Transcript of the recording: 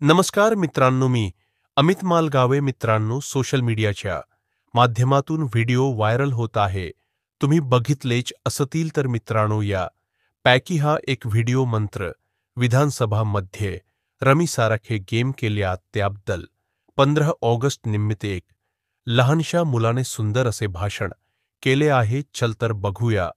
नमस्कार मित्रांनो, मी अमित मालगावे. मित्रांनो, सोशल मीडियाच्या माध्यमातून व्हिडिओ व्हायरल होत आहे. तुम्ही बघितलेच असतील तर मित्रांनो, या पैकी हा एक व्हिडिओ मंत्र विधानसभामध्ये रमीसारखे गेम केल्यात त्याबद्दल 15 ऑगस्ट निमित्त एक लहानशा मुलाने सुंदर असे भाषण केले आहे. चल तर बघूया.